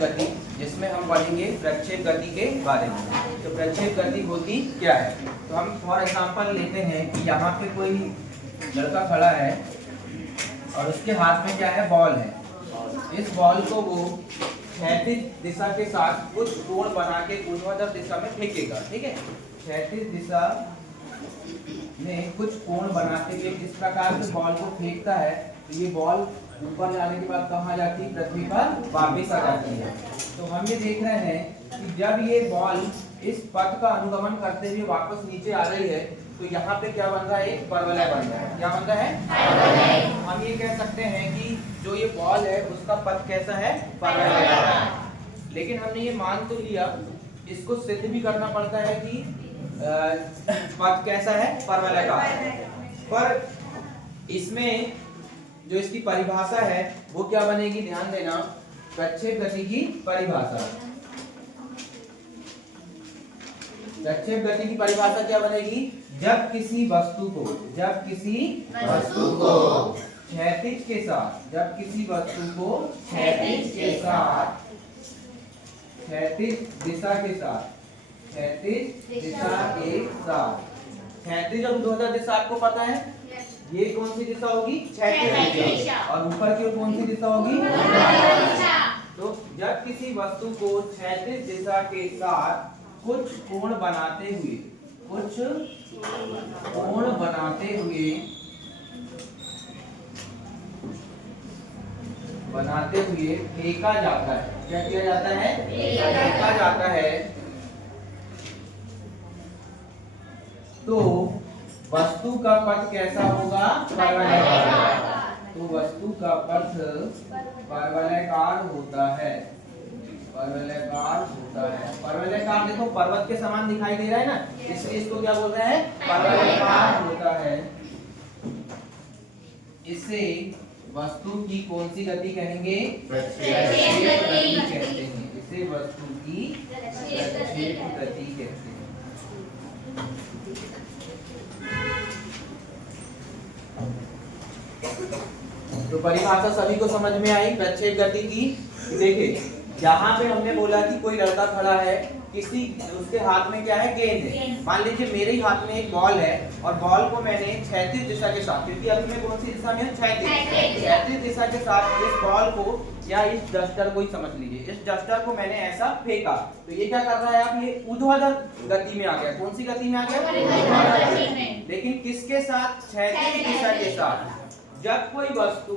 गति, जिसमें हम पढ़ेंगे प्रक्षेप गति के बारे में। तो प्रक्षेप गति होती क्या है? तो हम फॉर एग्जांपल लेते हैं कि यहाँ पे कोई लड़का खड़ा है और उसके हाथ में क्या है, बॉल है। इस बॉल को वो क्षैतिज दिशा के साथ कुछ कोण बना के ऊर्ध्वाधर दिशा में फेंकेगा। ठीक है, क्षैतिज दिशा में कुछ कोण बनाते हुए इस प्रकार से बॉल को फेंकता है, तो ये बॉल ऊपर जाने के बाद कहाँ जाती है, पृथ्वी पर वापस आ जाती है। तो हम ये देख रहे हैं कि जब ये बॉल इस पथ का अनुगमन करते हुए वापस नीचे आ रही है, तो यहाँ पे क्या बन रहा है, एक परवलय बन रहा है। क्या बन रहा है? हम ये कह सकते हैं कि जो ये बॉल है उसका पथ कैसा है, परवलय। लेकिन हमने ये मान तो लिया, इसको सिद्ध भी करना पड़ता है कि पथ कैसा है, परवलयाकार। पर इसमें जो इसकी परिभाषा है वो क्या बनेगी, ध्यान देना, प्रक्षेप गति की परिभाषा। प्रक्षेप गति की परिभाषा क्या बनेगी, जब किसी वस्तु को क्षैतिज के साथ, जब किसी वस्तु को क्षैतिज के साथ, क्षैतिज दिशा के साथ, क्षैतिज दिशा के साथ, क्षैतिज और ऊर्ध्वाधर दिशा आपको पता है, ये कौन सी दिशा होगी, क्षैतिज दिशा, और ऊपर की ओर कौन सी दिशा होगी, ऊर्ध्वाधर दिशा। तो जब किसी वस्तु को क्षैतिज दिशा के साथ कुछ कोण बनाते हुए, कुछ कोण बनाते हुए फेंका जाता है, क्या किया जाता है, फेंका जाता है, तो वस्तु का पथ कैसा होगा, परवलयाकार। तो वस्तु का पथ परवलयाकार होता है, परवलयाकार होता है। परवलयाकार देखो पर्वत के समान दिखाई दे रहा है ना, इसलिए इसको क्या बोल रहे हैं, परवलयाकार होता है। इसे वस्तु की कौन सी गति कहेंगे, प्रक्षेप गति कहते हैं। इसे वस्तु की प्रक्षेप गति कहते हैं। तो परिभाषा सभी को समझ में आई प्रक्षेप गति की। देखिए यहाँ पे हमने बोला कि कोई लड़का खड़ा है, किसी उसके हाथ में क्या है, गेंद है। मान लीजिए मेरे ही हाथ में एक बॉल है और बॉल को मैंने क्षैतिज दिशा के साथ, क्योंकि अभी मैं कौन सी दिशा में हूँ, क्षैतिज दिशा के साथ इस बॉल को या इस डस्टर को ही समझ लीजिए, इस डस्टर को मैंने ऐसा फेंका, तो ये क्या कर रहा है, अब ये ऊर्ध्वाधर गति में आ गया। कौन सी गति में आ गया, ऊर्ध्वाधर गति में। लेकिन किसके साथ, क्षैतिज दिशा के साथ। जब कोई वस्तु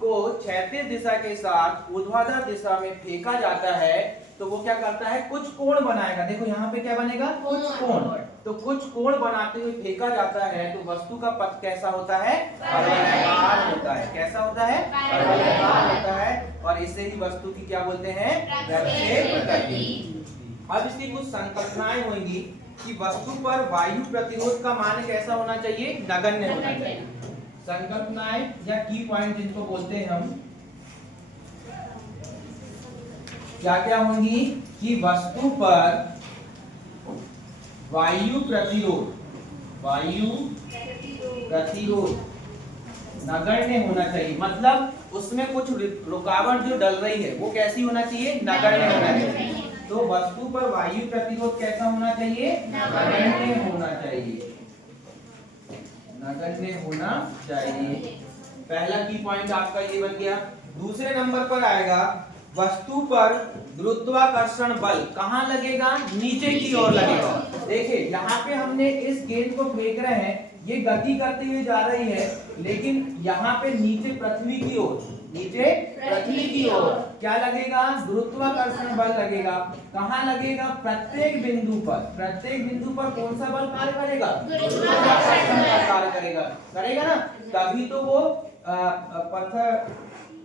को क्षैतिज दिशा के साथ ऊर्ध्वाधर दिशा में फेंका जाता है, तो वो क्या करता है, कुछ कोण बनाएगा। देखो यहाँ पे क्या बनेगा, कुछ कोण। तो कुछ कोण बनाते हुए फेंका जाता है, तो वस्तु का पथ कैसा होता है, परवलयाकार होता है। कैसा होता है, परवलयाकार होता है। और इसे ही वस्तु की क्या बोलते हैं, प्रक्षेप गति। अब इसकी कुछ संकल्पनाएं होंगी कि वस्तु पर वायु प्रतिरोध का मान कैसा होना चाहिए, नगण्य होना चाहिए। संकल्पनाएं या की पॉइंट जिनको बोलते हैं हम, क्या क्या होंगी, कि वस्तु पर वायु प्रतिरोध नगण्य होना चाहिए। मतलब उसमें कुछ रुकावट जो डल रही है वो कैसी होना चाहिए, नगण्य होना चाहिए। तो वस्तु पर वायु प्रतिरोध कैसा होना चाहिए, नगण्य होना चाहिए, नगण्य होना चाहिए। पहला की पॉइंट आपका ये बन गया। दूसरे नंबर पर आएगा, वस्तु पर गुरुत्वाकर्षण बल कहाँ लगेगा, नीचे की ओर लगेगा। देखिए यहाँ पे हमने इस गेंद को फेंक रहे हैं, ये गति करते हुए जा रही है, लेकिन यहाँ पे नीचे पृथ्वी की ओर, नीचे पृथ्वी की ओर क्या लगेगा, गुरुत्वाकर्षण बल लगेगा। कहाँ लगेगा, प्रत्येक बिंदु पर। प्रत्येक बिंदु पर कौन सा बल कार्य करेगा, गुरुत्वाकर्षण बल कार्य करेगा, करेगा ना। तभी तो वो पथ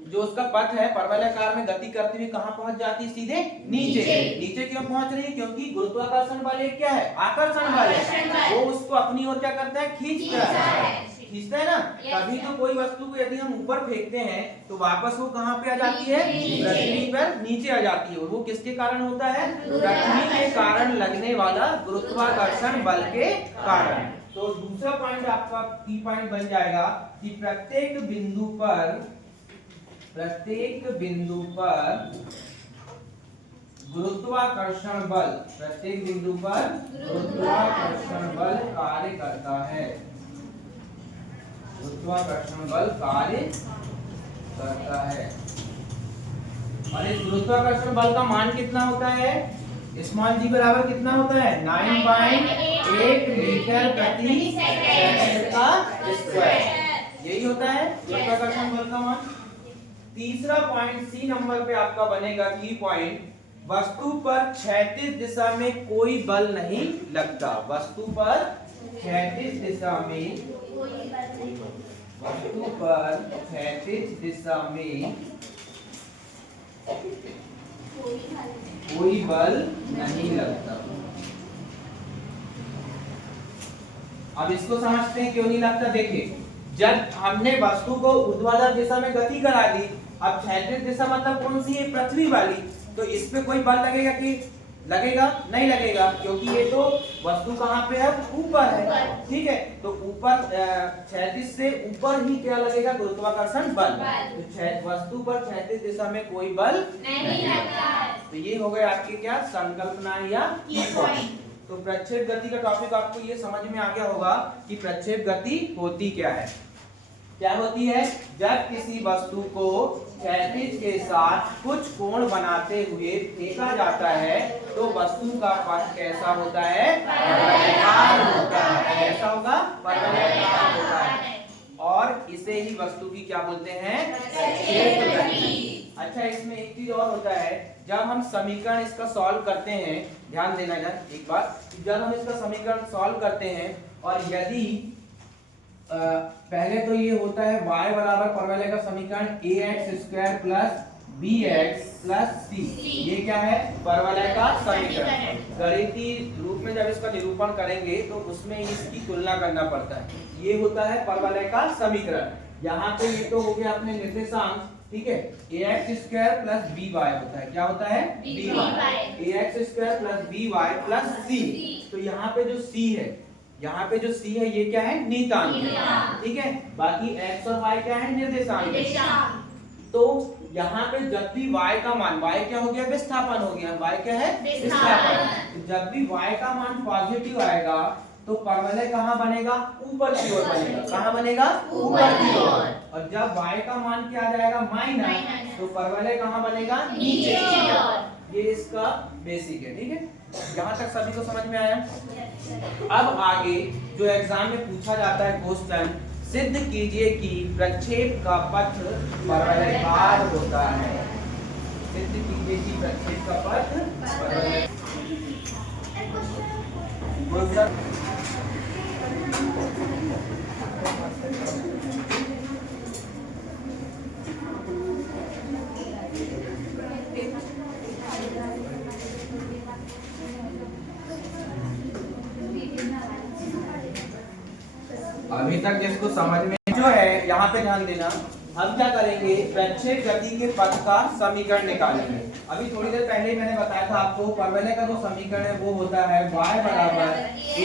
जो उसका पथ है परवलयाकार में गति करते हुए कहाँ पहुंच जाती है, सीधे नीचे। नीचे क्यों पहुंच रही है, क्योंकि गुरुत्वाकर्षण बल एक क्या है, आकर्षण बल है। वो उसको अपनी ओर क्या करता है, खींचता है ना। तभी तो कोई वस्तु को यदि हम ऊपर फेंकते हैं तो वापस वो कहाँ पे आ जाती है, पृथ्वी पर नीचे आ जाती है। और वो किसके कारण होता है, पृथ्वी के कारण लगने वाला गुरुत्वाकर्षण बल के कारण। तो दूसरा पॉइंट आपका की पॉइंट बन जाएगा कि प्रत्येक बिंदु पर गुरुत्वाकर्षण बल, प्रत्येक बिंदु पर गुरुत्वाकर्षण बल कार्य करता है, गुरुत्वाकर्षण बल कार्य करता है। और इस गुरुत्वाकर्षण बल का मान कितना होता है? स्मॉल जी बराबर कितना होता है? 9.8 मीटर प्रति सेकंड का स्क्वायर। यही होता है गुरुत्वाकर्षण बल का मान। तीसरा पॉइंट सी नंबर पे आपका बनेगा की पॉइंट, वस्तु पर क्षैतिज दिशा में कोई बल नहीं लगता। वस्तु पर क्षैतिज दिशा में, वस्तु पर क्षैतिज दिशा में कोई बल नहीं लगता। अब इसको समझते हैं क्यों नहीं लगता। देखिए, जब हमने वस्तु को ऊर्ध्वाधर दिशा में गति करा दी, अब क्षैतिज दिशा मतलब कौन सी है? पृथ्वी वाली। तो इस पे कोई बल लगेगा कि लगेगा? नहीं लगेगा, क्योंकि ये तो वस्तु कहाँ पे है? ऊपर है। ठीक है, तो ऊपर क्षैतिज से ऊपर ही क्या लगेगा? गुरुत्वाकर्षण बल। तो वस्तु पर क्षैतिज दिशा में कोई बल नहीं लगता। तो ये हो गए आपके क्या संकल्पना या पॉइंट। तो प्रक्षेप गति का टॉपिक आपको ये समझ में आ गया होगा कि प्रक्षेप गति होती क्या है। क्या होती है? जब किसी वस्तु को क्षैतिज के साथ कुछ कोण बनाते हुए फेंका जाता है तो वस्तु का पथ कैसा होता है? परवलयाकार होता है। कैसा होगा? परवलयाकार होता है। और इसे ही वस्तु की क्या बोलते हैं? प्रक्षेप गति। अच्छा, इसमें एक चीज और होता है, जब हम समीकरण इसका सॉल्व करते हैं, ध्यान देना इधर एक बात, जब हम इसका समीकरण सॉल्व करते हैं और यदि पहले तो ये होता है y बराबर परवलय का समीकरण ax² plus bx plus c, ये क्या है? परवलय का समीकरण। गणितीय रूप में जब इसका निरूपण करेंगे तो उसमें इसकी तुलना करना पड़ता है। ये होता है परवलय का समीकरण। यहाँ पे ये तो हो गया अपने निर्देशांक, ठीक है, ax² प्लस by होता है। क्या होता है? by। ax² plus by plus c। तो यहाँ पे जो c है, यहाँ पे जो c है ये क्या है? नियतांक है। ठीक है, बाकी x और y क्या है? निर्देशांक है। तो यहाँ पे जब भी y का मान, y क्या हो गया? विस्थापन हो गया। y क्या है? विस्थापन। तो जब भी y का मान पॉजिटिव आएगा तो परवलय कहाँ बनेगा? ऊपर की ओर बनेगा। कहाँ बनेगा? ऊपर की ओर। और जब y का मान क्या आ जाएगा? माइनस, तो परवलय कहाँ बनेगा? नीचे की ओर। ये इसका बेसिक है। ठीक है, यहाँ तक सभी को समझ में आया? अब आगे जो एग्जाम में पूछा जाता है क्वेश्चन, सिद्ध कीजिए कि प्रक्षेप का पथ परवलयाकार होता है। सिद्ध कीजिए कि प्रक्षेप का पथ परवलयाकार। अभी तक जिसको समझ में जो है, यहाँ पे ध्यान देना, हम क्या करेंगे? प्रक्षेप गति के पथ का समीकरण निकालेंगे। अभी थोड़ी देर पहले मैंने बताया था आपको, परवलय का जो समीकरण है वो होता है y बराबर ax²।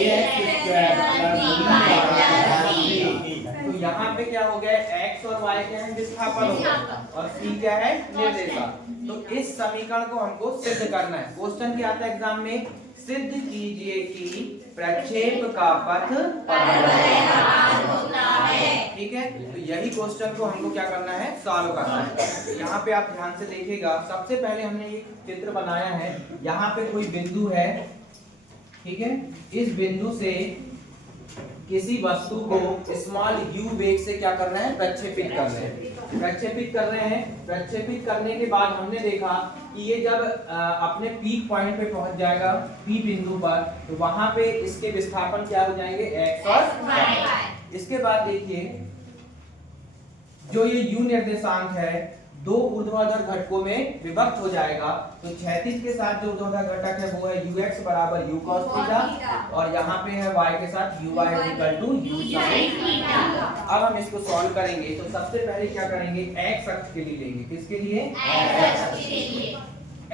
तो यहाँ पे क्या हो गया? x और y क्या है? विस्थापन हो गया, और c क्या है? निर्देशांक। तो इस समीकरण को हमको सिद्ध करना है। क्वेश्चन क्या आता है एग्जाम में? सिद्ध कीजिए कि प्रक्षेप का पथ परवलयाकार होता है। ठीक है, तो यही क्वेश्चन को हमको क्या करना है? सॉल्व करना है। यहाँ पे आप ध्यान से देखिएगा, सबसे पहले हमने एक चित्र बनाया है। यहाँ पे कोई बिंदु है, ठीक है, इस बिंदु से किसी वस्तु को स्मॉल u वेग से क्या करना है? प्रक्षेपित कर रहे हैं। प्रक्षेपित कर रहे हैं। प्रक्षेपित करने के बाद हमने देखा कि ये जब अपने पीक पॉइंट पे पहुंच जाएगा, पी बिंदु पर, तो वहां पे इसके विस्थापन क्या हो जाएंगे? x और y। इसके बाद देखिए, जो ये u निर्देशांक है दो ऊर्ध्वाधर घटकों में विभक्त हो जाएगा। तो क्षैतिज के साथ जो ऊर्ध्वाधर घटक है वो है ux बराबर u cos थीटा, और यहाँ पे है y के साथ uy equal to u sin theta. अब हम इसको सॉल्व करेंगे। तो सबसे पहले क्या करेंगे? x अक्ष के लिए लेंगे। किसके लिए?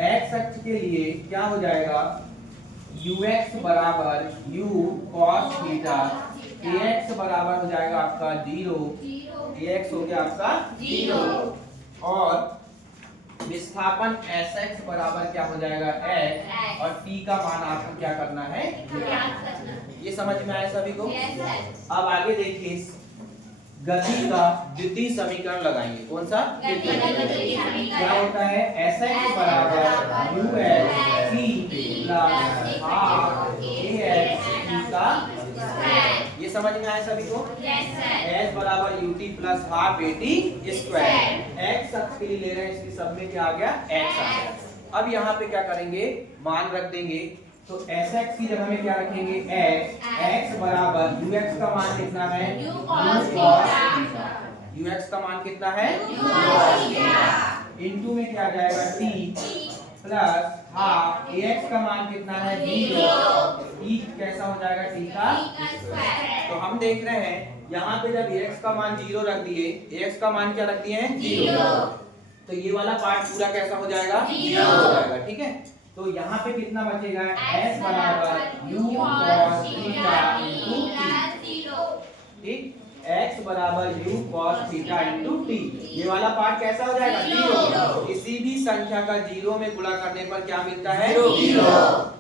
x अक्ष के लिए क्या हो जाएगा? ux बराबर u cos थीटा, ax बराबर हो जाएगा आपका 0, ax हो गया आपका 0, और विस्थापन Sx बराबर क्या हो जाएगा x, और t का मान आपको क्या करना है, ये समझ में आया सभी को। अब आगे देखिए गति का द्वितीय समीकरण लगाएंगे। कौन सा? क्या होता है, Sx बराबर ux t plus half ax t का, ये समझ में आया सभी को। s बराबर ut plus half at square, x अक्ष के लिए ले रहे हैं, इसकी सब में क्या आ गया, x आ गया। अब यहाँ पे क्या करेंगे, मान रख देंगे, तो Sx की जगह में क्या रखेंगे, x बराबर ux का मान कितना है, ux का मान कितना है, इनटू में क्या जाएगा t प्लस हाफ ax का मान कितना है 0, e कैसा हो जाएगा t का। तो हम देख रहे हैं यहाँ पे जब ax का मान 0 रख दिए, ax का मान क्या रख दिए हैं 0, तो ये वाला पार्ट पूरा कैसा हो जाएगा, 0 हो जाएगा। ठीक है, तो यहाँ पे कितना बचेगा, s बराबर u cos theta into t, ठीक, x बराबर u cos theta into t, ये वाला पार्ट कैसा हो जाएगा, 0। किसी भी संख्या का 0 में गुणा करने पर क्या मिलता है, 0।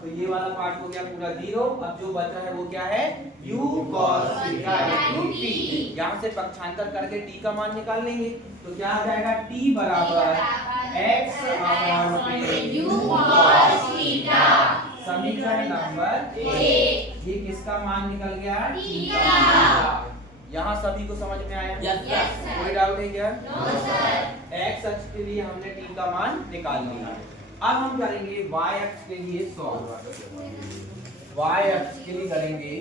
तो ये वाला पार्ट हो गया पूरा 0। अब जो बचा है वो क्या है, u cos theta into t, यहाँ से पक्षांतर करके t का मान निकाल लेंगे, तो क्या आ जाएगा, t बराबर x upon u cos theta, समीकरण नंबर 1। ये किसका मान निकल गया, t का। यहाँ सभी को समझ में आया? कोई डाउट है क्या? x अक्ष के लिए हमने t का मान निकाल लिया। अब हम करेंगे y अक्ष के लिए सॉल्व। y अक्ष के लिए करेंगे,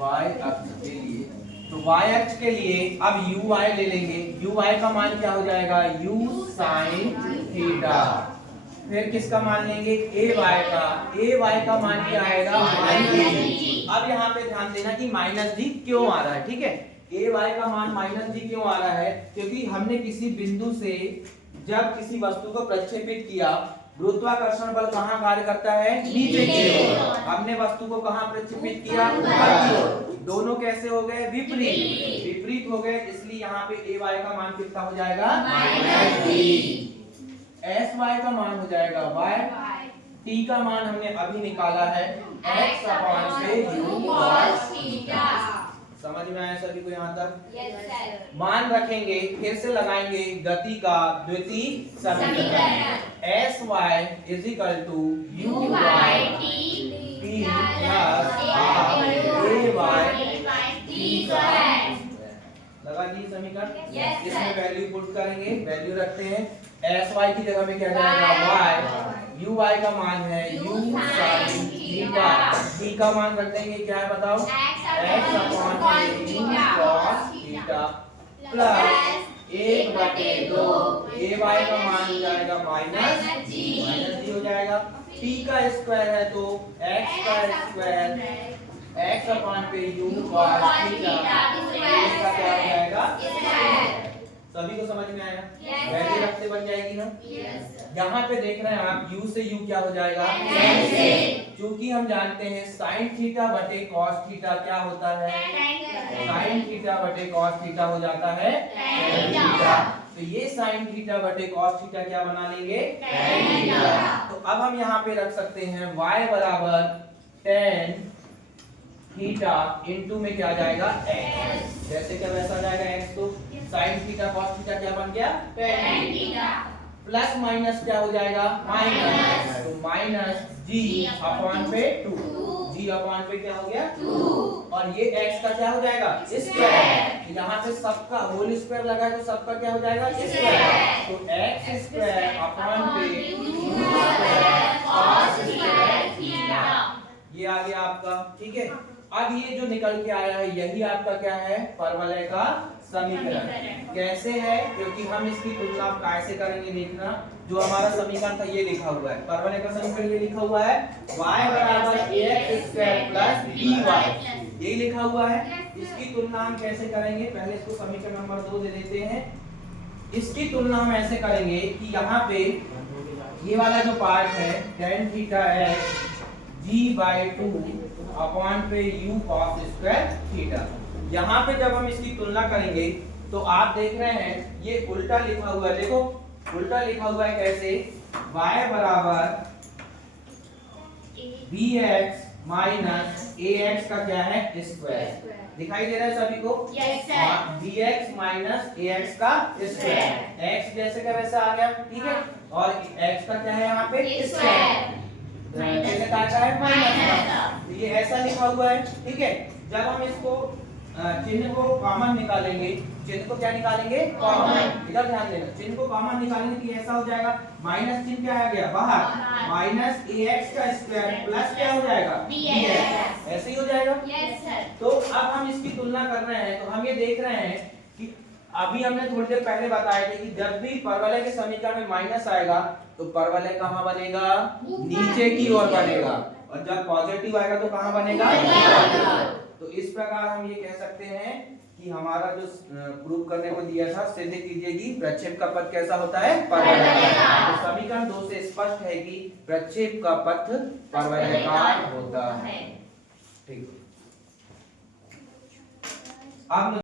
y अक्ष के लिए, तो y अक्ष के लिए अब uy ले लेंगे। uy का मान क्या हो जाएगा, u sin थीटा, फिर किसका मान लेंगे, ay का मान क्या आएगा, -g। अब यहाँ पे ध्यान देना कि -g क्यों आ रहा है, ठीक है। ay का मान -g क्यों आ रहा है, क्योंकि हमने किसी बिंदु से जब किसी वस्तु को प्रक्षेपित किया, गुरुत्वाकर्षण बल कहाँ कार्य करता है, नीचे की ओर। हमने वस्तु को कहाँ प्रक्षेपित किया, ऊपर की ओर। दोनों कैसे हो गए, विपरीत हो गए, इसलिए यहाँ पे ay का मान कितना हो जाएगा, -g। sy का मान हो जाएगा y, t का मान हमने अभी निकाला है x अपॉन से u cos थीटा। समझ में आया सभी को यहाँ तक? yes, मान रखेंगे, फिर से लगाएंगे गति का द्वितीय समीकरण, sy is equal to u by t plus half ay t square. लगा दी समीकरण? इसमें वैल्यू पुट करेंगे, वैल्यू रखते हैं, sy की जगह में क्या जाएगा y, uy का मान है u sin थीटा, t का मान रख देंगे, क्या है बताओ, x upon u cos theta plus 1/2, ay का मान हो जाएगा -g हो जाएगा, t का स्क्वायर है तो x का स्क्वायर, x अपॉन पे u cos थीटा, इसका क्या हो जाएगा, सभी को समझ में आया? वैल्यू रखते बन जाएगी ना। यहाँ पे देख रहे हैं आप, u से u क्या हो जाएगा, क्योंकि हम जानते हैं sin थीटा बटे cos थीटा क्या होता है, sin थीटा बटे cos थीटा हो जाता है tan थीटा। तो ये sin थीटा बटे cos थीटा क्या बना लेंगे, tan थीटा। तो अब हम यहाँ पे रख सकते हैं y बराबर tan थीटा इनटू में क्या जाएगा x, जैसे क्या वैसा जाएगा x, तो sin थीटा cos थीटा क्या बन गया, tan थीटा, प्लस माइनस क्या हो जाएगा, माइनस, तो माइनस g अपॉन पे 2, g अपॉन पे क्या हो गया 2, और ये x का क्या हो जाएगा स्क्वायर, यहाँ पे सबका होल स्क्वायर लगा है तो सबका क्या हो जाएगा स्क्वायर, तो x स्क्वायर अपॉन पे u स्क्वायर cos थीटा, ये आ गया आपका, ठीक है। अब ये जो निकल के आया है यही आपका क्या है, परवलय का समीकरण। कैसे है, क्योंकि हम इसकी तुलना कैसे करेंगे देखना, जो हमारा समीकरण था ये लिखा हुआ है, परवलय का समीकरण ये लिखा हुआ है y बराबर ax स्क्वायर प्लस by, यही लिखा हुआ है। इसकी तुलना हम कैसे करेंगे, पहले इसको समीकरण नंबर 2 दे देते हैं। इसकी तुलना हम ऐसे करेंगे कि यहाँ पे ये वाला जो पार्ट है tan theta x g/2 upon पे u cos स्क्वायर थीटा, यहाँ पे जब हम इसकी तुलना करेंगे तो आप देख रहे हैं ये उल्टा लिखा हुआ है, देखो उल्टा लिखा हुआ है कैसे, y बराबर bx माइनस ax का क्या है स्क्वायर, दिखाई दे रहा है सभी को? Yes sir. bx minus ax का स्क्वायर, x जैसे का वैसा आ गया, ठीक है, और x का क्या है यहाँ पे स्क्वायर कैसे काटा है माइनस का, तो ये ऐसा लिखा हुआ है, ठीक है। जब हम इसको चिन्ह को कॉमन निकालेंगे, चिन्ह को क्या निकालेंगे कॉमन, इधर ध्यान देना, चिन्ह को कॉमन निकालेंगे तो ये ऐसा हो जाएगा, माइनस चिन्ह क्या आ गया बाहर, माइनस ax का स्क्वायर प्लस क्या हो जाएगा bx, ऐसे ही हो जाएगा। Yes sir. तो अब हम इसकी तुलना कर रहे हैं, तो हम ये देख रहे हैं कि अभी हमने थोड़ी देर पहले बताया था कि जब भी परवलय के समीकरण में माइनस आएगा तो परवलय कहाँ बनेगा, नीचे की ओर बनेगा, और जब पॉजिटिव आएगा तो कहाँ बनेगा। तो इस प्रकार हम ये कह सकते हैं कि हमारा जो प्रूव करने को दिया था, सिद्ध कीजिए कि प्रक्षेप का पथ कैसा होता है, परवलयाकार। तो समीकरण 2 से स्पष्ट है कि प्रक्षेप का पथ परवलयाकार होता है। ठीक। अब